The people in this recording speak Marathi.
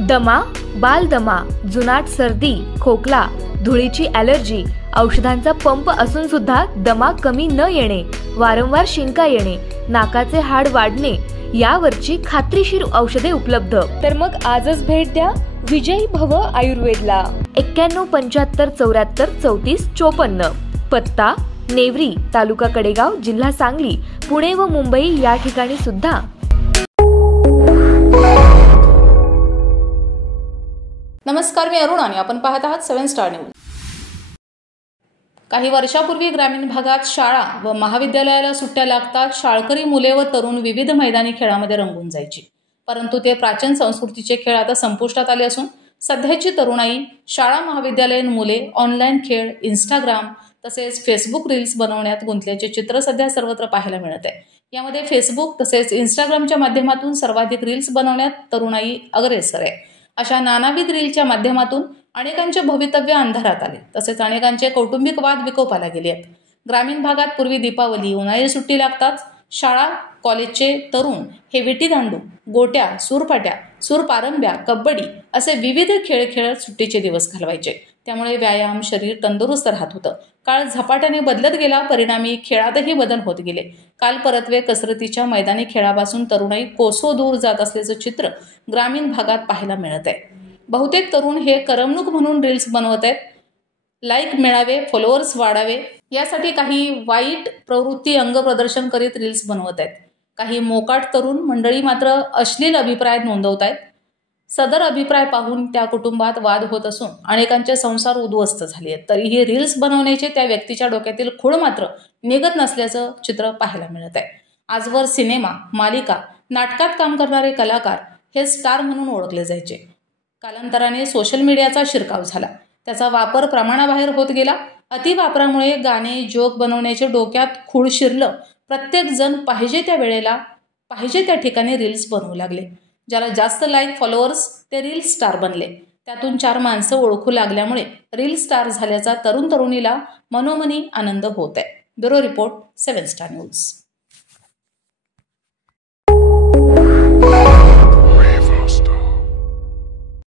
दमा, बालदमा, जुनाट सर्दी, खोकला, धुळीची ॲलर्जी, औषधांचा पंप असून सुद्धा दमा कमी न येणे, वारंवार शिंका येणे, नाकाचे हाड वाढणे यावरची खात्रीशीर औषधे उपलब्ध। तर मग आजच भेट द्या विजयी भव आयुर्वेदला। 91 75 74 34 54। पत्ता नेवरी, तालुका कडेगाव, जिल्हा सांगली, पुणे व मुंबई या ठिकाणी सुद्धा। नमस्कार, मी अरुण आणि आपण पाहत आहात 7 स्टार न्यूज। काही वर्षापूर्वी ग्रामीण भागात शाळा व महाविद्यालयाला सुट्ट्या लागतात शाळकरी मुले व तरुण विविध मैदानी खेळामध्ये रंगून जायची। परंतु ते प्राचीन संस्कृतीचे खेळ आता संपुष्टात आले असून सध्याची तरुणाई, शाळा महाविद्यालयीन मुले ऑनलाईन खेळ, इंस्टाग्राम तसेच फेसबुक रील्स बनवण्यात गुंतल्याचे चित्र सध्या सर्वत्र पाहायला मिळत आहे। यामध्ये फेसबुक तसेच इंस्टाग्रामच्या माध्यमातून सर्वाधिक रील्स बनवण्यात तरुणाई अग्रेसर आहे। अशा नानाविध रीलच्या माध्यमातून अनेकांचे भवितव्य अंधारात आले, तसेच अनेकांचे कौटुंबिक वाद विकोपाला गेले आहेत। ग्रामीण भागात पूर्वी दीपावली, उन्हाळी सुट्टी लागताच शाळा कॉलेजचे तरुण हे विटीदांडू, गोट्या, सूरपाट्या, सूरपारंब्या, कबड्डी असे विविध खेळ खेळत सुट्टीचे दिवस घालवायचे। त्यामुळे व्यायाम, शरीर तंदुरुस्त राहत होतं। काळ झपाट्याने बदलत गेला, परिणामी खेळातही बदल होत गेले। काल परत्वे कसरतीच्या मैदानी खेळापासून तरुणाई कोसो दूर जात असल्याचं चित्र ग्रामीण भागात पाहायला मिळत आहे। बहुतेक तरुण हे करमणूक म्हणून रील्स बनवत आहेत। लाईक मिळावे, फॉलोअर्स वाढावे यासाठी काही वाईट प्रवृत्ती अंगप्रदर्शन करीत रील्स बनवत आहेत। काही मोकाट तरुण मंडळी मात्र अश्लील अभिप्राय नोंदवत आहेत। सदर अभिप्राय पाहून त्या कुटुंबात वाद होत असून अनेकांचे संसार उद्ध्वस्त झाले आहेत। तरीही रील्स बनवण्याचे त्या व्यक्तीच्या डोक्यातील खूळ मात्र निघत नसल्याचं चित्र पाहायला मिळत आहे। आजवर सिनेमा, मालिका, नाटकात काम करणारे कलाकार हे स्टार म्हणून ओळखले जायचे। कालांतराने सोशल मीडियाचा शिरकाव झाला, त्याचा वापर प्रमाणाबाहेर होत गेला। अतिवापरामुळे गाणे, जोक बनवण्याचे डोक्यात खूळ शिरलं। प्रत्येक जण पाहिजे त्या वेळेला, पाहिजे त्या ठिकाणी रील्स बनवू लागले। ज्याला जास्त लाईक, फॉलोअर्स ते रील स्टार बनले। त्यातून 4 माणसं ओळखू लागल्यामुळे रील स्टार झाल्याचा तरुण तरुणीला मनोमनी आनंद होत आहे। Bureau report, 7 star news.